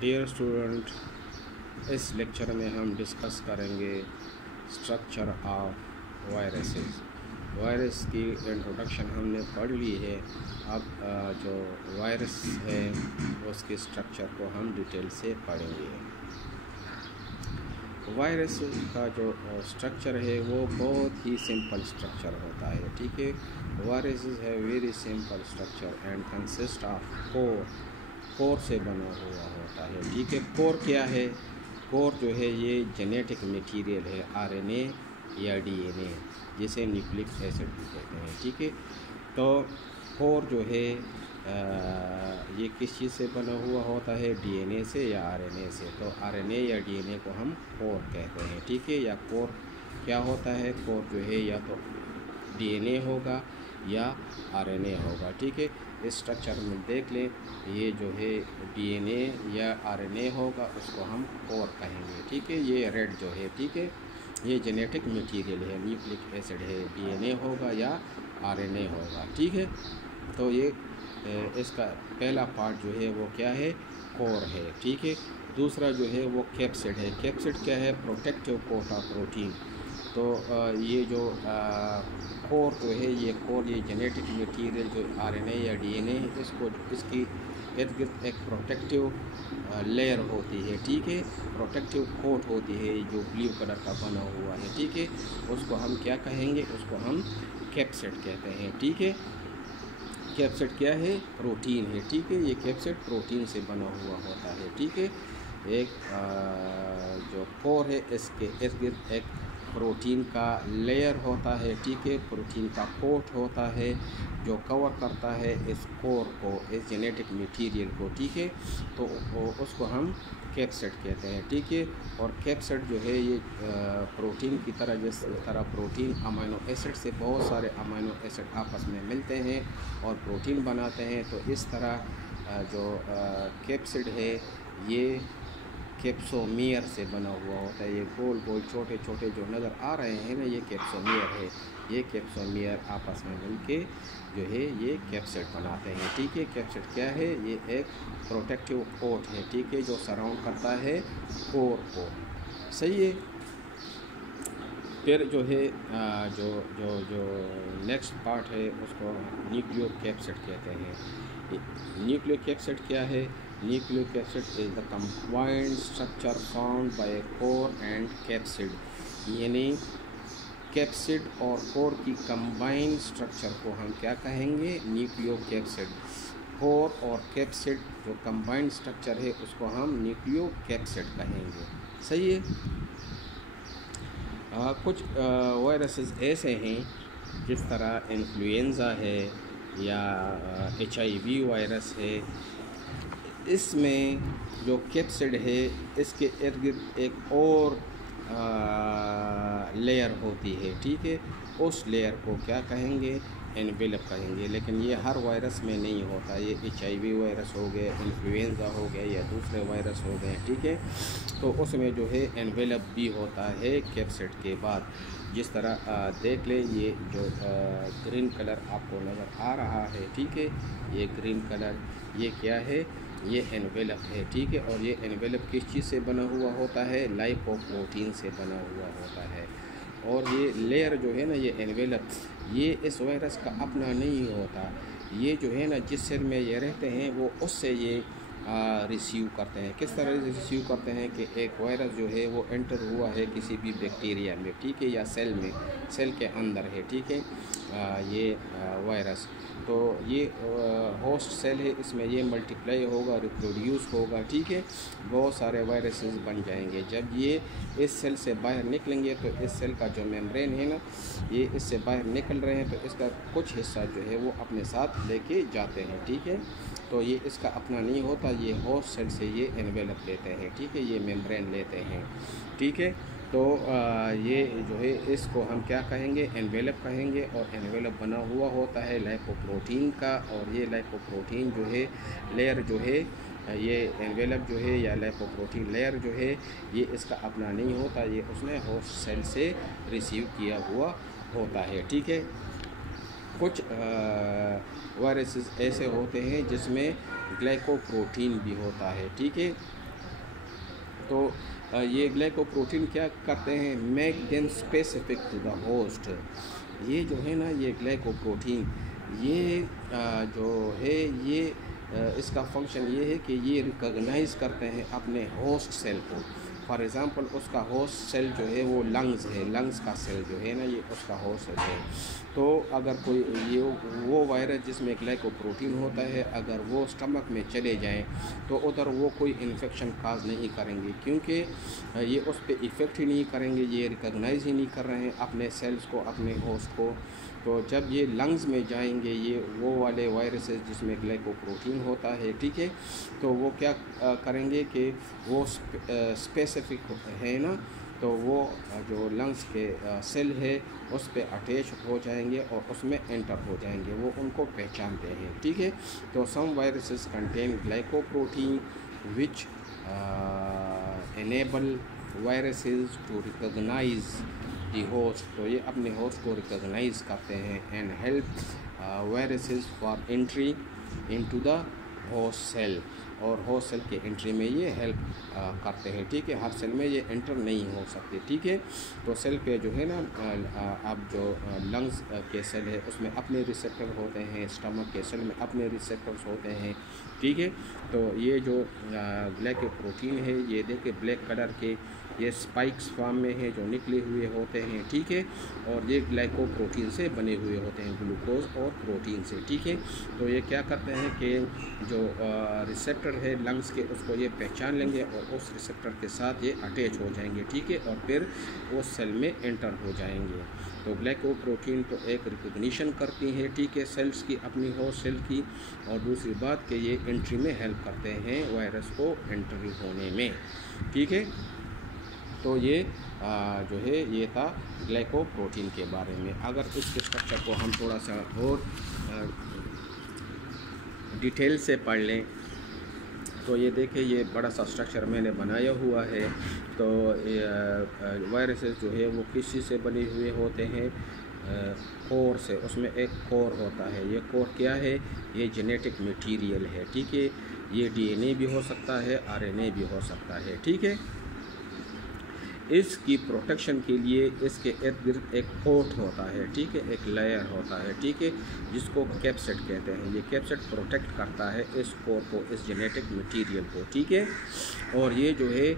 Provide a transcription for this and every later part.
Dear student, इस lecture में हम डिस्कस करेंगे स्ट्रक्चर ऑफ वायरसेस। वायरस की इंट्रोडक्शन हमने पढ़ ली है। अब जो वायरस है उसके स्ट्रक्चर को हम डिटेल से पढ़ेंगे। वायरस का जो स्ट्रक्चर है वो बहुत ही सिंपल स्ट्रक्चर होता है, ठीक है। वायरसेस है very simple structure and consist of core से बना हुआ होता है, ठीक है। कोर क्या है? कोर जो है ये जेनेटिक मटेरियल है, आरएनए या डीएनए, जिसे न्यूक्लिक एसिड भी कहते हैं, ठीक है। तो कोर जो है ये किस चीज़ से बना हुआ होता है? डीएनए से या आरएनए से। तो आरएनए या डीएनए को हम कोर कहते हैं, ठीक है। या कोर क्या होता है? कोर जो है या तो डीएनए होगा या आरएनए होगा, ठीक है। इस स्ट्रक्चर में देख लें, ये जो है डीएनए या आरएनए होगा, उसको हम कोर कहेंगे, ठीक है। ये रेड जो है, ठीक है, ये जेनेटिक मटेरियल है, न्यूक्लिक एसिड है, डीएनए होगा या आरएनए होगा, ठीक है। तो ये इसका पहला पार्ट जो है वो क्या है? कोर है, ठीक है। दूसरा जो है वो कैप्सिड है। कैप्सिड क्या है? Protective coat of protein. तो ये जो कोर जो है ये कोर, ये जेनेटिक मटेरियल जो आरएनए या डीएनए है, इसकी इर्द गिर्द एक प्रोटेक्टिव लेयर होती है, ठीक है। प्रोटेक्टिव कोट होती है जो ब्लू कलर का बना हुआ है, ठीक है। उसको हम क्या कहेंगे? उसको हम कैप्सिड कहते हैं, ठीक है। कैप्सिड क्या है? प्रोटीन है, ठीक है। ये कैप्सिड प्रोटीन से बना हुआ होता है, ठीक है। एक जो कोर है इसके इर्द गिर्द एक प्रोटीन का लेयर होता है, ठीक है। प्रोटीन का कोट होता है जो कवर करता है इस कोर को, इस जेनेटिक मटेरियल को, ठीक है। तो उसको हम कैप्सिड कहते हैं, ठीक है। और कैप्सिड जो है ये प्रोटीन की तरह, जिस तरह प्रोटीन अमीनो एसिड से बहुत सारे अमीनो एसिड आपस में मिलते हैं और प्रोटीन बनाते हैं, तो इस तरह जो कैप्सिड है ये कैप्सोमियर से बना हुआ होता है। ये गोल गोल छोटे छोटे जो नज़र आ रहे हैं ना, ये कैप्सोमियर है। ये कैप्सोमियर आपस में मिलके जो है ये कैप्सिड बनाते हैं, ठीक है। कैप्सिड क्या है? ये एक प्रोटेक्टिव कोट है, ठीक है, जो सराउंड करता है कोर को, सही है। फिर जो है जो जो जो नेक्स्ट पार्ट है उसको न्यूक्लियोकैप्सिड कहते हैं। न्यूक्लियोकैप्सिड क्या है? Nucleocapsid is the combined structure found by core and capsid, यानी कैप्सिड और कोर की कंबाइंड स्ट्रक्चर को हम क्या कहेंगे? न्यूक्लियोकैप्सिड। कोर और कैप्सिड जो कंबाइंड स्ट्रक्चर है उसको हम न्यूक्लियोकैप्सिड कहेंगे, सही है। कुछ वायरसेस ऐसे हैं जिस तरह इन्फ्लुएंज़ा है या HIV वायरस है। इसमें जो कैप्सिड है इसके इर्द गिर्द एक और लेयर होती है, ठीक है। उस लेयर को क्या कहेंगे? एनवेलप कहेंगे। लेकिन ये हर वायरस में नहीं होता। ये HIV वायरस हो गया, इन्फ्लुएंज़ा हो गया या दूसरे वायरस हो गए, ठीक है। तो उसमें जो है एनवेलप भी होता है कैप्सिड के बाद। जिस तरह देख लें, ये जो ग्रीन कलर आपको नज़र आ रहा है, ठीक है, ये ग्रीन कलर ये क्या है? ये एनवेलप है, ठीक है। और ये एनवेलप किस चीज़ से बना हुआ होता है? लाइपोप्रोटीन से बना हुआ होता है। और ये लेयर जो है ना, ये एनवेलप, ये इस वायरस का अपना नहीं होता। ये जो है ना, जिस सेल में ये रहते हैं वो उससे ये रिसीव करते हैं। किस तरह से रिसीव करते हैं कि एक वायरस जो है वो एंटर हुआ है किसी भी बैक्टीरिया में, ठीक है, या सेल में, सेल के अंदर है, ठीक है, ये वायरस। तो ये होस्ट सेल है, इसमें ये मल्टीप्लाई होगा, रिप्रोड्यूस होगा, ठीक है। बहुत सारे वायरसेस बन जाएंगे। जब ये इस सेल से बाहर निकलेंगे तो इस सेल का जो मेम्ब्रेन है ना, ये इससे बाहर निकल रहे हैं तो इसका कुछ हिस्सा जो है वो अपने साथ लेके जाते हैं, ठीक है। तो ये इसका अपना नहीं होता, ये होस्ट सेल से ये एनवेलप लेते हैं, ठीक है, ये मेम्ब्रेन लेते हैं, ठीक है। तो ये जो है इसको हम क्या कहेंगे? एनवेलप कहेंगे। और एनवेलप बना हुआ होता है लाइपोप्रोटीन का। और ये लाइपोप्रोटीन जो है लेयर जो है, ये एनवेलप जो है या लाइपोप्रोटीन लेयर जो है, ये इसका अपना नहीं होता, ये उसने होस्ट सेल से रिसीव किया हुआ होता है, ठीक है। कुछ वायरसेस ऐसे होते हैं जिसमें ग्लाइकोप्रोटीन भी होता है, ठीक है। तो ये ग्लाइकोप्रोटीन क्या करते हैं, make them specific to the host. ये जो है ना, ये ग्लाइकोप्रोटीन, ये जो है ये इसका फंक्शन ये है कि ये रिकॉग्नाइज करते हैं अपने होस्ट सेल को। फॉर एग्ज़ाम्पल उसका होस्ट सेल जो है वो लंग्स है, लंग्स का सेल जो है ना ये उसका होस्ट सेल है। तो अगर कोई ये वो वायरस जिसमें ग्लाइकोप्रोटीन होता है, अगर वो स्टमक में चले जाएं तो उधर वो कोई इन्फेक्शन काज नहीं करेंगे, क्योंकि ये उस पर इफ़ेक्ट ही नहीं करेंगे, ये रिकॉग्नाइज ही नहीं कर रहे हैं अपने सेल्स को, अपने होस्ट को। तो जब ये लंग्स में जाएंगे ये वो वाले वायरसेस जिसमें ग्लाइकोप्रोटीन होता है, ठीक है, तो वो क्या करेंगे कि वो स्पेसिफिक है ना, तो वो जो लंग्स के सेल है उस पे अटैच हो जाएंगे और उसमें एंटर हो जाएंगे, वो उनको पहचानते हैं, ठीक है। तो some viruses contain glycoprotein which enable viruses to recognise the host. तो ये अपने होस्ट को रिकॉग्नाइज करते हैं and help viruses for entry into the host cell, और होस्ट सेल के एंट्री में ये हेल्प करते हैं, ठीक है। हर सेल में ये एंटर नहीं हो सकते, ठीक है। तो सेल पे जो है ना, अब जो लंग्स के सेल है उसमें अपने रिसेप्टर होते हैं, स्टमक के सेल में अपने रिसेप्टर्स होते हैं, ठीक है। तो ये जो ग्लाइकोप्रोटीन है ये देखिए ब्लैक कलर के ये स्पाइक्स फॉर्म में है जो निकले हुए होते हैं, ठीक है, और ये ग्लाइकोप्रोटीन से बने हुए होते हैं, ग्लूकोज और प्रोटीन से, ठीक है। तो ये क्या करते हैं कि जो रिसेप्टर है लंग्स के उसको ये पहचान लेंगे और उस रिसेप्टर के साथ ये अटैच हो जाएंगे, ठीक है, और फिर वो सेल में एंटर हो जाएंगे। तो ग्लाइकोप्रोटीन तो एक रिकग्निशन करती है, ठीक है, सेल्स की, अपनी होस्ट सेल की, और दूसरी बात कि ये एंट्री में हेल्प करते हैं वायरस को एंट्री होने में, ठीक है। तो ये जो है ये था ग्लाइकोप्रोटीन के बारे में। अगर इसके स्ट्रक्चर को हम थोड़ा सा और डिटेल से पढ़ लें तो ये देखिए ये बड़ा सा स्ट्रक्चर मैंने बनाया हुआ है। तो वायरसेस जो है वो किस चीज़ से बने हुए होते हैं, कोर से, उसमें एक कोर होता है। ये कोर क्या है, ये जेनेटिक मटेरियल है, ठीक है। ये डीएनए भी हो सकता है, आरएनए भी हो सकता है, ठीक है। इसकी प्रोटेक्शन के लिए इसके इर्द गिर्द एक कोट होता है, ठीक है, एक लेयर होता है, ठीक है, जिसको कैप्सिड कहते हैं। ये कैप्सिड प्रोटेक्ट करता है इस कोर को, इस जेनेटिक मटेरियल को, ठीक है। और ये जो है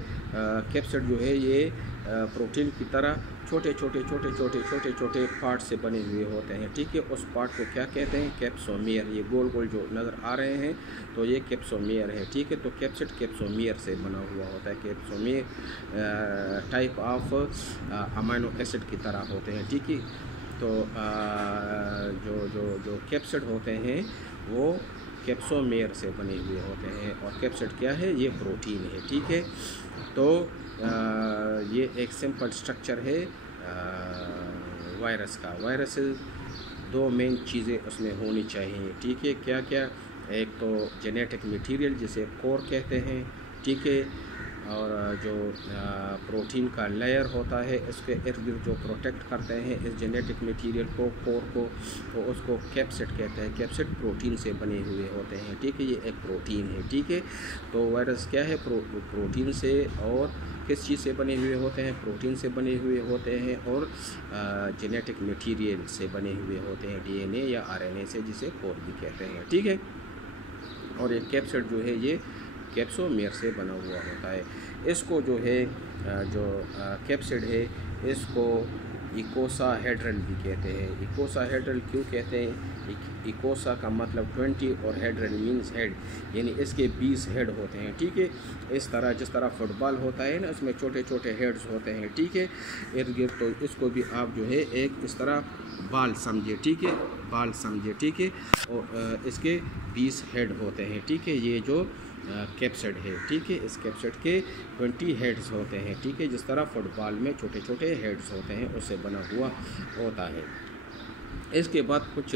कैप्सिड जो है ये प्रोटीन की तरह छोटे छोटे पार्ट से बने हुए होते हैं, ठीक है। उस पार्ट को क्या कहते हैं, कैप्सोमियर। ये गोल गोल जो नज़र आ रहे हैं तो ये कैप्सोमियर है, ठीक है। तो कैप्सिड कैप्सोमियर से बना हुआ होता है। Capsomere type of amino acid की तरह होते हैं, ठीक है। तो जो कैप्सिड होते हैं वो कैप्सोमेयर से बने हुए होते हैं, और कैप्सिड क्या है, ये प्रोटीन है, ठीक है। तो ये एक सिंपल स्ट्रक्चर है वायरस का। वायरस दो मेन चीज़ें उसमें होनी चाहिए, ठीक है। क्या क्या, एक तो जेनेटिक मटेरियल जिसे कोर कहते हैं, ठीक है, और जो प्रोटीन का लेयर होता है इसके इर्द गिर्द जो प्रोटेक्ट करते हैं इस जेनेटिक मटेरियल को, कोर को, तो उसको कैप्सिड कहते हैं। कैप्सिड प्रोटीन से बने हुए होते हैं, ठीक है, ये एक प्रोटीन है, ठीक है। तो वायरस क्या है, प्रोटीन से, और किस चीज़ से बने हुए होते हैं, प्रोटीन से बने हुए होते हैं, और जेनेटिक मटेरियल से बने हुए होते हैं, डीएनए या आरएनए से, जिसे कोर भी कहते हैं, ठीक है। और ये कैप्सिड जो है ये कैप्सोमेयर से बना हुआ होता है। इसको जो है जो कैप्सिड है इसको इकोसाहेड्रल भी कहते हैं। इकोसाहेड्रल क्यों कहते हैं, इकोसा का मतलब 20 और हेड्रल मीन्स हेड, यानी इसके 20 हेड होते हैं, ठीक है। इस तरह जिस तरह फुटबॉल होता है ना, उसमें छोटे छोटे हेड्स होते हैं, ठीक है, इर्द गिर्द। तो इसको भी आप जो है एक इस तरह बाल समझे, ठीक है, बाल समझे, ठीक है। और इसके 20 हेड होते हैं, ठीक है। ये जो कैप्सिड है, ठीक है, इस कैप्सिड के 20 हेड्स होते हैं, ठीक है, जिस तरह फुटबॉल में छोटे छोटे हेड्स होते हैं उससे बना हुआ होता है। इसके बाद कुछ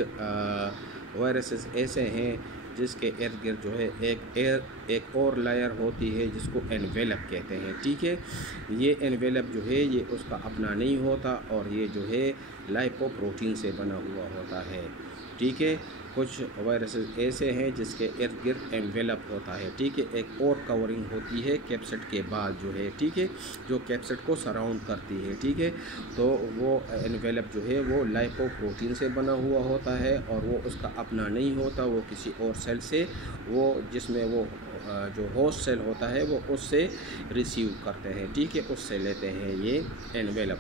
वायरसेस ऐसे हैं जिसके इर्द गिर्द जो है एक और लेयर होती है जिसको एनवेलप कहते हैं, ठीक है। ये एनवेलप जो है ये उसका अपना नहीं होता, और ये जो है लाइपोप्रोटीन से बना हुआ होता है, ठीक है। कुछ वायरसेस ऐसे हैं जिसके इर्द गिर्द एनवेलप होता है, ठीक है। एक और कवरिंग होती है कैप्सिड के बाद जो है, ठीक है, जो कैप्सिड को सराउंड करती है, ठीक है। तो वो एनवेलप जो है वो लाइपोप्रोटीन से बना हुआ होता है और वो उसका अपना नहीं होता, वो किसी और सेल से, वो जिसमें वो जो होस्ट सेल होता है वो उससे रिसीव करते हैं, ठीक है, उससे लेते हैं ये एनवेलप।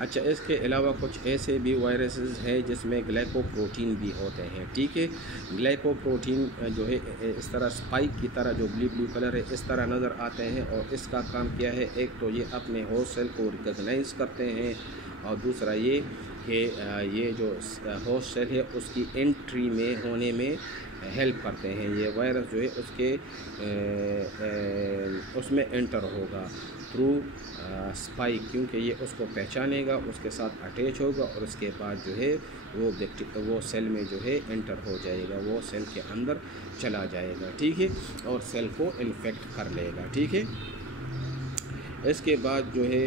अच्छा, इसके अलावा कुछ ऐसे भी वायरसेस हैं जिसमें ग्लाइकोप्रोटीन भी होते हैं, ठीक है। ग्लाइकोप्रोटीन जो है इस तरह स्पाइक की तरह जो ब्लू कलर है इस तरह नज़र आते हैं और इसका काम क्या है, एक तो ये अपने होस्ट सेल को रिकॉग्नाइज करते हैं और दूसरा ये कि ये जो होस्ट सेल है उसकी एंट्री में होने में हेल्प करते हैं। ये वायरस जो है उसके उसमें एंटर होगा थ्रू स्पाइक, क्योंकि ये उसको पहचानेगा, उसके साथ अटैच होगा और उसके बाद जो है वो सेल में जो है एंटर हो जाएगा, वो सेल के अंदर चला जाएगा, ठीक है, और सेल को इन्फेक्ट कर लेगा, ठीक है। इसके बाद जो है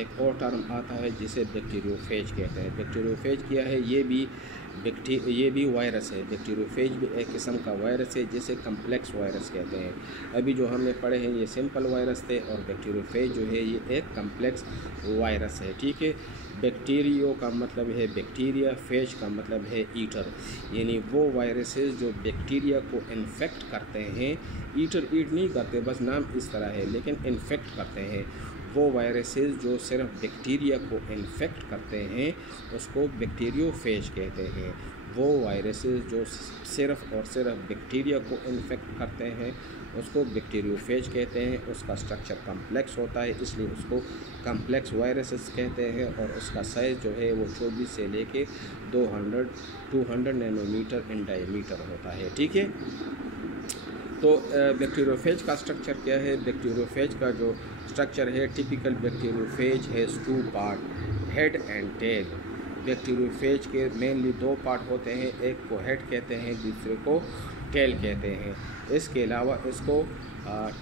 एक और टर्म आता है जिसे बैक्टीरियोफेज कहते हैं। बैक्टीरियोफेज क्या है, ये भी वायरस है। बैक्टीरियोफेज भी एक किस्म का वायरस है जिसे कम्प्लेक्स वायरस कहते हैं। अभी जो हमने पढ़े हैं ये सिंपल वायरस थे और बैक्टीरियोफेज जो है ये एक कम्प्लेक्स वायरस है, ठीक है। बैक्टीरियो का मतलब है बैक्टीरिया, फेज का मतलब है ईटर, यानी वो वायरसेस जो बैक्टीरिया को इन्फेक्ट करते हैं, ईट नहीं करते, बस नाम इस तरह है, लेकिन इन्फेक्ट करते हैं। वो वायरसेस जो सिर्फ बैक्टीरिया को इन्फेक्ट करते हैं उसको बैक्टीरियोफेज कहते हैं। वो वायरसेस जो सिर्फ और सिर्फ बैक्टीरिया को इन्फेक्ट करते हैं उसको बैक्टीरियोफेज कहते हैं। उसका स्ट्रक्चर कम्प्लेक्स होता है, इसलिए उसको कम्प्लेक्स वायरसेस कहते हैं और उसका साइज़ जो है वो 24 से लेके 200 नैनोमीटर इन डायमीटर होता है, ठीक है। तो बैक्टीरियोफेज का स्ट्रक्चर क्या है? बैक्टीरियोफेज का जो स्ट्रक्चर है, typical bacteriophage has 2 part, head and tail. Bacteriophage के मेनली 2 पार्ट होते हैं, एक को हेड कहते हैं, दूसरे को टेल कहते हैं। इसके अलावा इसको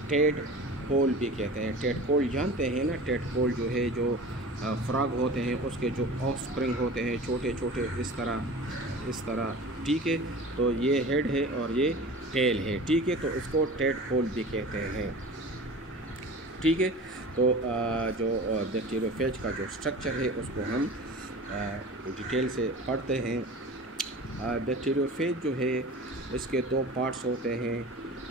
टेडपोल भी कहते हैं। टेडपोल जानते हैं ना, टेडपोल जो है जो फ्रॉग होते हैं उसके जो ऑफस्प्रिंग होते हैं छोटे छोटे इस तरह, ठीक है। तो ये हेड है और ये टेल है, ठीक है, तो इसको टेडपोल भी कहते हैं, ठीक है। तो जो बैक्टीरियोफेज का जो स्ट्रक्चर है उसको हम डिटेल से पढ़ते हैं। बैक्टीरियोफेज जो है इसके 2 पार्ट्स होते हैं,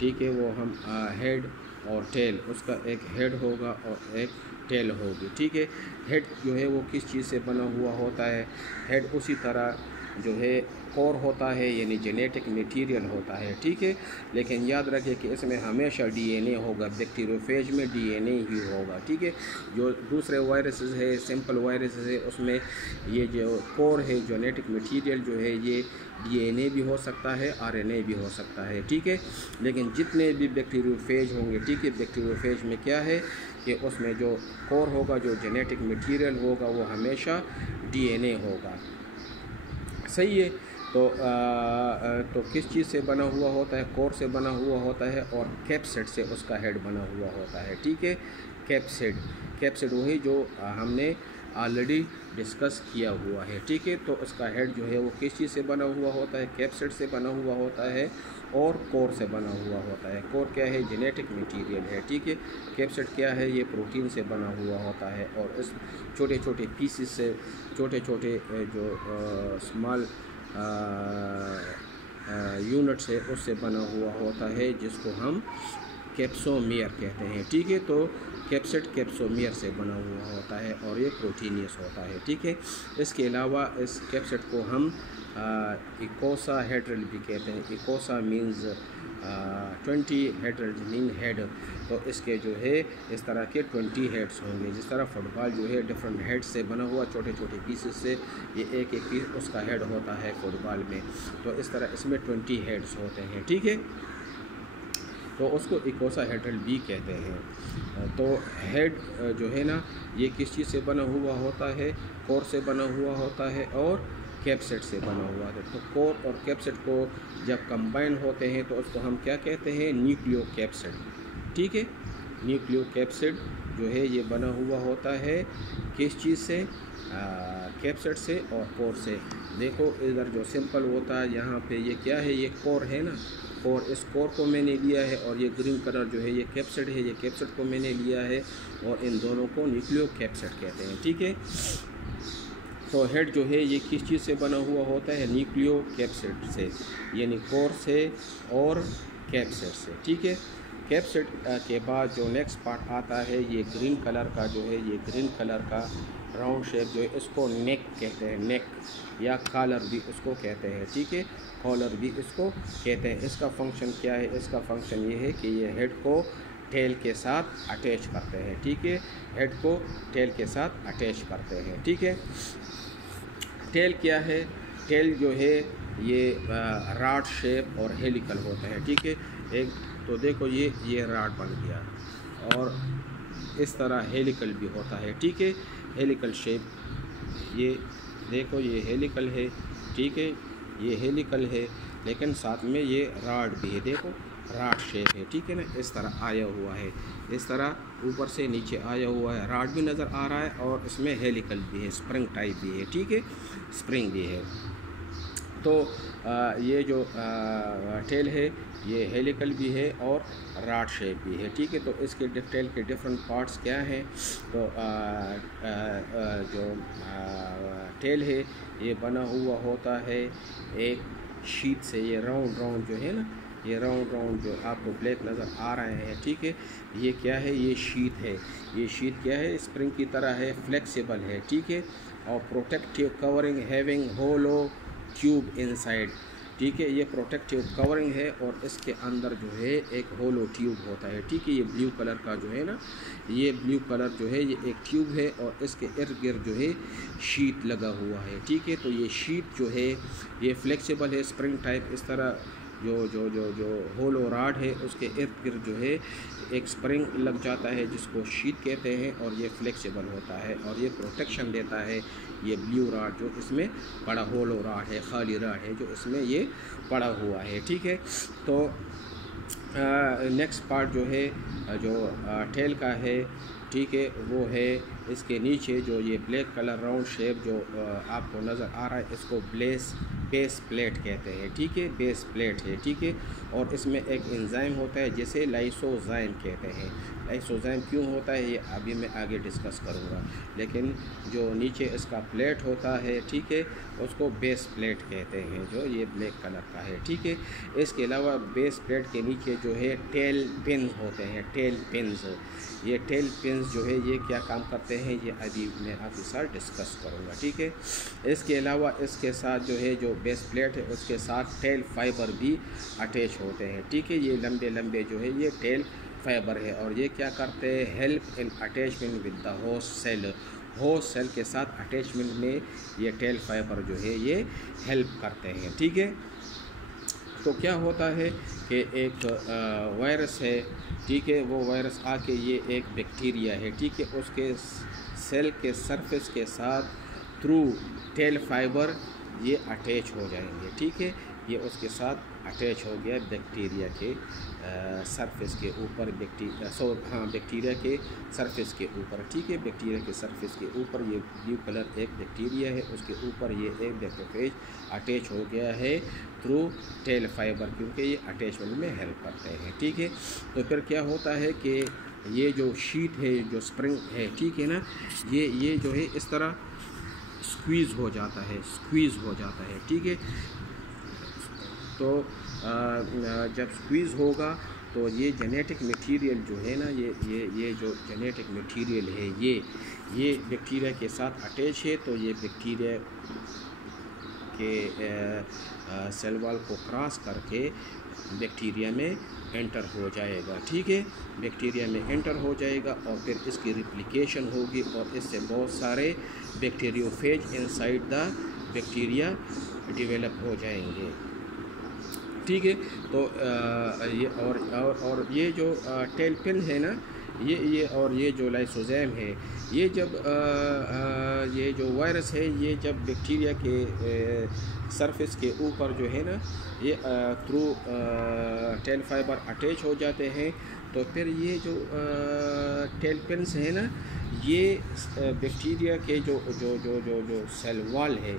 ठीक है, वो हम हेड और टेल, उसका एक हेड होगा और एक टेल होगी, ठीक है। हेड जो है वो किस चीज़ से बना हुआ होता है? हेड उसी तरह जो है कोर होता है, यानी जेनेटिक मटेरियल होता है, ठीक है। लेकिन याद रखिए कि इसमें हमेशा डीएनए होगा, बैक्टीरियोफेज में डीएनए ही होगा, ठीक है। जो दूसरे वायरसेस है, सिंपल वायरसेस है, उसमें ये जो कोर है, जेनेटिक मटेरियल जो है ये डीएनए भी हो सकता है, आरएनए भी हो सकता है, ठीक है। लेकिन जितने भी बैक्टीरियोफेज होंगे, ठीक है, बैक्टीरियोफेज में क्या है कि उसमें जो कोर होगा, जो जेनेटिक मटेरियल होगा, वो हमेशा डीएनए होगा, सही है। तो किस चीज़ से बना हुआ होता है? कोर से बना हुआ होता है और कैप्सिड से उसका हेड बना हुआ होता है, ठीक है। कैप्सिड वही जो हमने ऑलरेडी डिस्कस किया हुआ है, ठीक है। तो उसका हेड जो है वो किस चीज़ से बना हुआ होता है? कैप्सिड से बना हुआ होता है और कोर से बना हुआ होता है। कोर क्या है? जेनेटिक मटेरियल है, ठीक है। कैप्सिड क्या है? ये प्रोटीन से बना हुआ होता है और इस छोटे छोटे पीसेस से, छोटे छोटे जो स्मॉल यूनिट से उससे बना हुआ होता है, जिसको हम कैप्सोमियर कहते हैं, ठीक है। तो कैप्सिड कैप्सोमियर से बना हुआ होता है और ये प्रोटीनियस होता है, ठीक है। इसके अलावा इस कैप्सिड को हम इकोसाहेड्रल भी कहते हैं। इकोसा मीन्स 20, हेड्रल मीन हेड। तो इसके जो है इस तरह के 20 हेड्स होंगे। जिस तरह फुटबॉल जो है डिफरेंट हेड्स से बना हुआ, छोटे छोटे पीसेस से, ये एक एक पीस उसका हेड होता है फुटबॉल में, तो इस तरह इसमें 20 हेड्स होते हैं, ठीक है। तो उसको इकोसाहेड्रल भी कहते हैं। तो हेड जो है ना, ये किस चीज़ से बना हुआ होता है? कोर से बना हुआ होता है और कैप्सिड से बना हुआ है। तो कोर और कैप्सिड को जब कंबाइन होते हैं तो उसको हम क्या कहते हैं? न्यूक्लियोकैप्सिड, ठीक है। न्यूक्लियोकैप्सिड जो है ये बना हुआ होता है किस चीज़ से? कैप्सेट से और कोर से। देखो इधर जो सिंपल होता है यहाँ पे ये क्या है, ये कोर है ना, कोर, इस कोर को मैंने लिया है और ये ग्रीन कलर जो है ये कैप्सेट है, ये कैप्सेट को मैंने लिया है और इन दोनों को न्यूक्लियो कैप्सेट कहते हैं। ठीक है, तो हेड जो है ये किस चीज़ से बना हुआ होता है, न्यूक्लियो कैप्सेट से, यानी कोर से और कैप्सेट से। ठीक है, कैप्सेट के बाद जो नेक्स्ट पार्ट आता है ये ग्रीन कलर का जो है, ये ग्रीन कलर का राउंड शेप जो है इसको नेक कहते हैं, नेक या कॉलर भी उसको कहते हैं। ठीक है, कॉलर भी इसको कहते हैं। इसका फंक्शन क्या है, इसका फंक्शन ये है कि ये हेड को टेल के साथ अटैच करते हैं। ठीक है, हेड को टेल के साथ अटैच करते हैं। ठीक है, टेल क्या है, टेल जो है ये रॉड शेप और हेलिकल होता है। ठीक है, एक तो देखो ये रॉड बन गया और इस तरह हेलिकल भी होता है। ठीक है, हेलिकल शेप, ये देखो ये हेलिकल है। ठीक है, ये हेलिकल है लेकिन साथ में ये रॉड भी है, देखो रॉड शेप है। ठीक है ना, इस तरह आया हुआ है, इस तरह ऊपर से नीचे आया हुआ है, रॉड भी नज़र आ रहा है और इसमें हेलिकल भी है, स्प्रिंग टाइप भी है। ठीक है, स्प्रिंग भी है। तो ये जो टेल है ये हेलिकल भी है और रॉड शेप भी है। ठीक है, तो इसके टेल के डिफरेंट पार्ट्स क्या हैं, तो जो टेल है ये बना हुआ होता है एक शीट से, ये राउंड राउंड जो है ना, ये राउंड राउंड जो आपको ब्लैक नज़र आ रहे हैं। ठीक है, ये क्या है, ये शीट है, ये शीट क्या है, स्प्रिंग की तरह है, फ्लेक्सिबल है। ठीक है, और प्रोटेक्टिव कवरिंग हैविंग होलो ट्यूब इनसाइड। ठीक है, ये प्रोटेक्टिव कवरिंग है और इसके अंदर जो है एक होलो ट्यूब होता है। ठीक है, ये ब्लू कलर का जो है ना, ये ब्लू कलर जो है ये एक ट्यूब है और इसके इर्द गिर्द जो है शीट लगा हुआ है। ठीक है, तो ये शीट जो है ये फ्लेक्सिबल है, स्प्रिंग टाइप, इस तरह जो जो जो जो होलो रॉड है उसके इर्द गिर्द जो है एक स्प्रिंग लग जाता है जिसको शीट कहते हैं और ये फ्लेक्सिबल होता है और ये प्रोटेक्शन देता है। ये ब्लू रॉड जो इसमें पड़ा होलो रॉड है, खाली रॉड है जो इसमें ये पड़ा हुआ है। ठीक है, तो नेक्स्ट पार्ट जो है जो टेल का है, ठीक है, वो है इसके नीचे जो ये ब्लैक कलर राउंड शेप जो आपको नज़र आ रहा है इसको बेस प्लेट कहते हैं। ठीक है, बेस प्लेट है। ठीक है, और इसमें एक एंजाइम होता है जिसे लाइसोजाइम कहते हैं। लाइसोजाइम क्यों होता है ये अभी मैं आगे डिस्कस करूँगा, लेकिन जो नीचे इसका प्लेट होता है, ठीक है, उसको बेस प्लेट कहते हैं जो ये ब्लैक कलर का है। ठीक है, इसके अलावा बेस प्लेट के नीचे जो है टेल पिन होते हैं, टेल पिन्स। ये टेल पिन्स जो है ये क्या काम करते हैं ये अभी मैं आपके साथ डिस्कस करूँगा। ठीक है, इसके अलावा इसके साथ जो है जो बेस प्लेट है उसके साथ टेल फाइबर भी अटैच होते हैं। ठीक है, ये लंबे लंबे जो है ये टेल फाइबर है और ये क्या करते हैं, help in attachment with the host cell. Host cell के साथ अटैचमेंट में ये टेल फाइबर जो है ये हेल्प करते हैं। ठीक है, तो क्या होता है कि एक वायरस है, ठीक है, वो वायरस आके ये एक बैक्टीरिया है, ठीक है, उसके सेल के सरफेस के साथ थ्रू टेल फाइबर ये अटैच हो जाएंगे। ठीक है, ये उसके साथ अटैच हो गया बैक्टीरिया के सरफेस के ऊपर, बैक्टीरिया के सरफेस के ऊपर। ठीक है, बैक्टीरिया के सरफेस के ऊपर ये ब्लू कलर एक बैक्टीरिया है, उसके ऊपर ये एक बैक्टीरिया अटैच हो गया है थ्रू टेल फाइबर, क्योंकि ये अटैचमेंट में हेल्प करते हैं। ठीक है, तो फिर क्या होता है कि ये जो शीट है, जो स्प्रिंग है, ठीक है ना, ये जो है इस तरह स्क्वीज़ हो जाता है, स्क्वीज़ हो जाता है। ठीक है, तो जब स्क्वीज़ होगा तो ये जेनेटिक मटेरियल जो है ना, ये जो जेनेटिक मटेरियल है ये बैक्टीरिया के साथ अटैच है, तो ये बैक्टीरिया के सेल वॉल को क्रॉस करके बैक्टीरिया में एंटर हो जाएगा। ठीक है, बैक्टीरिया में एंटर हो जाएगा और फिर इसकी रिप्लिकेशन होगी और इससे बहुत सारे bacteriophage inside the bacteria develop हो जाएंगे। ठीक है, तो ये और ये जो टेल पिन है ना, ये और ये जो लाइसोजाइम है, ये जब ये जो वायरस है ये जब बैक्टीरिया के सरफेस के ऊपर जो है ना ये थ्रू टेल फाइबर अटैच हो जाते हैं, तो फिर ये जो टेल पिन्स है ना ये बैक्टीरिया के जो सेल वॉल है,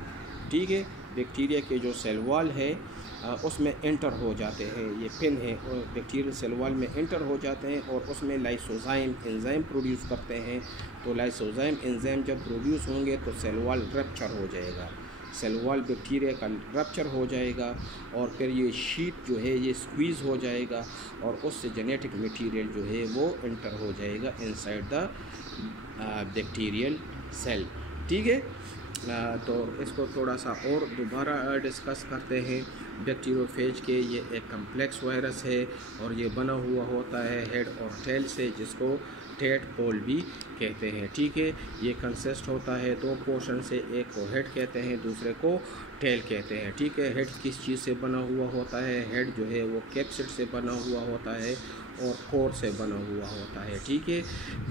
ठीक है, बैक्टीरिया के जो सेल वॉल है उसमें एंटर हो जाते हैं, ये पिन है और बैक्टीरियल सेल वॉल में एंटर हो जाते हैं और उसमें लाइसोजाइम एंजाइम प्रोड्यूस करते हैं। तो लाइसोजाइम एंजाइम जब प्रोड्यूस होंगे तो सेल वॉल रप्चर हो जाएगा, सेल वॉल बैक्टीरिया का रप्चर हो जाएगा और फिर ये शीट जो है ये स्क्वीज़ हो जाएगा और उससे जेनेटिक मटेरियल जो है वो एंटर हो जाएगा इनसाइड द बैक्टीरियल सेल, ठीक है। तो इसको थोड़ा सा और दोबारा डिस्कस करते हैं। बैक्टीरियोफेज के ये एक कम्प्लेक्स वायरस है और ये बना हुआ होता है हेड और टेल से, जिसको टेडपोल भी कहते हैं, ठीक है। ये कंसिस्ट होता है दो पोर्शन से, एक को हेड कहते हैं, दूसरे को टेल कहते हैं, ठीक है। हेड किस चीज़ से बना हुआ होता है? हेड जो है वो कैप्सिड से बना हुआ होता है और कोर से बना हुआ होता है, ठीक है।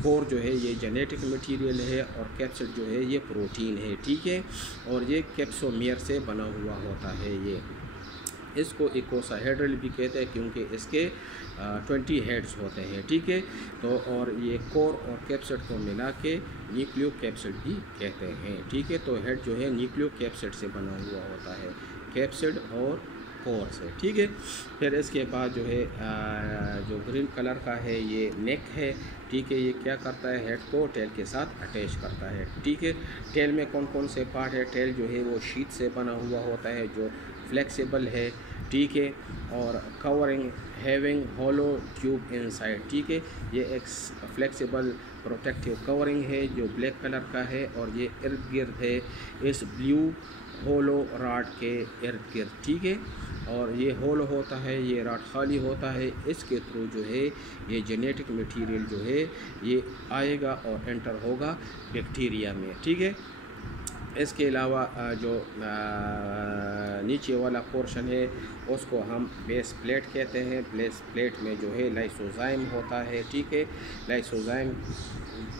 कोर जो है ये जेनेटिक मटेरियल है और कैप्सिड जो है ये प्रोटीन है, ठीक है। और ये कैप्सोमियर से बना हुआ होता है। ये इसको इकोसाहेड्रल भी कहते हैं क्योंकि इसके 20 हेड्स होते हैं, ठीक है। तो और ये कोर और कैप्सिड को मिला के न्यूक्लियो कैप्सिड भी कहते हैं, ठीक है। तो हेड जो है न्यूक्लियो कैप्सिड से बना हुआ होता है, कैप्सिड और कोर से, ठीक है। फिर इसके बाद जो है जो ग्रीन कलर का है ये नेक है, ठीक है। ये क्या करता है? हेड को टेल के साथ अटैच करता है, ठीक है। टेल में कौन कौन से पार्ट है? टेल जो है वो शीट से बना हुआ होता है जो फ्लेक्सिबल है, ठीक है, और covering having hollow tube inside, ठीक है। ये एक फ्लेक्सिबल प्रोटेक्टिव कवरिंग है जो ब्लैक कलर का है और ये इर्द गिर्द है इस ब्लू होलो रॉड के इर्द गिर्द, ठीक है। और ये होल होता है, ये रॉड खाली होता है, इसके थ्रू जो है ये जेनेटिक मटेरियल जो है ये आएगा और एंटर होगा बैक्टीरिया में, ठीक है। इसके अलावा जो नीचे वाला पोर्शन है उसको हम बेस प्लेट कहते हैं। बेस प्लेट में जो है लाइसोजाइम होता है, ठीक है। लाइसोजाइम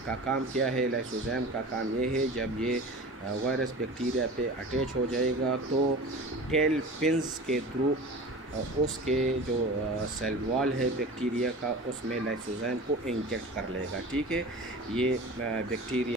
का काम क्या है? लाइसोजाइम का काम ये है जब ये वायरस बैक्टीरिया पे अटैच हो जाएगा तो टेल पिंस के थ्रू उसके जो सेल वॉल है बैक्टीरिया का उसमें लाइसोजाइम को इंजेक्ट कर लेगा, ठीक है। ये बैक्टीरिया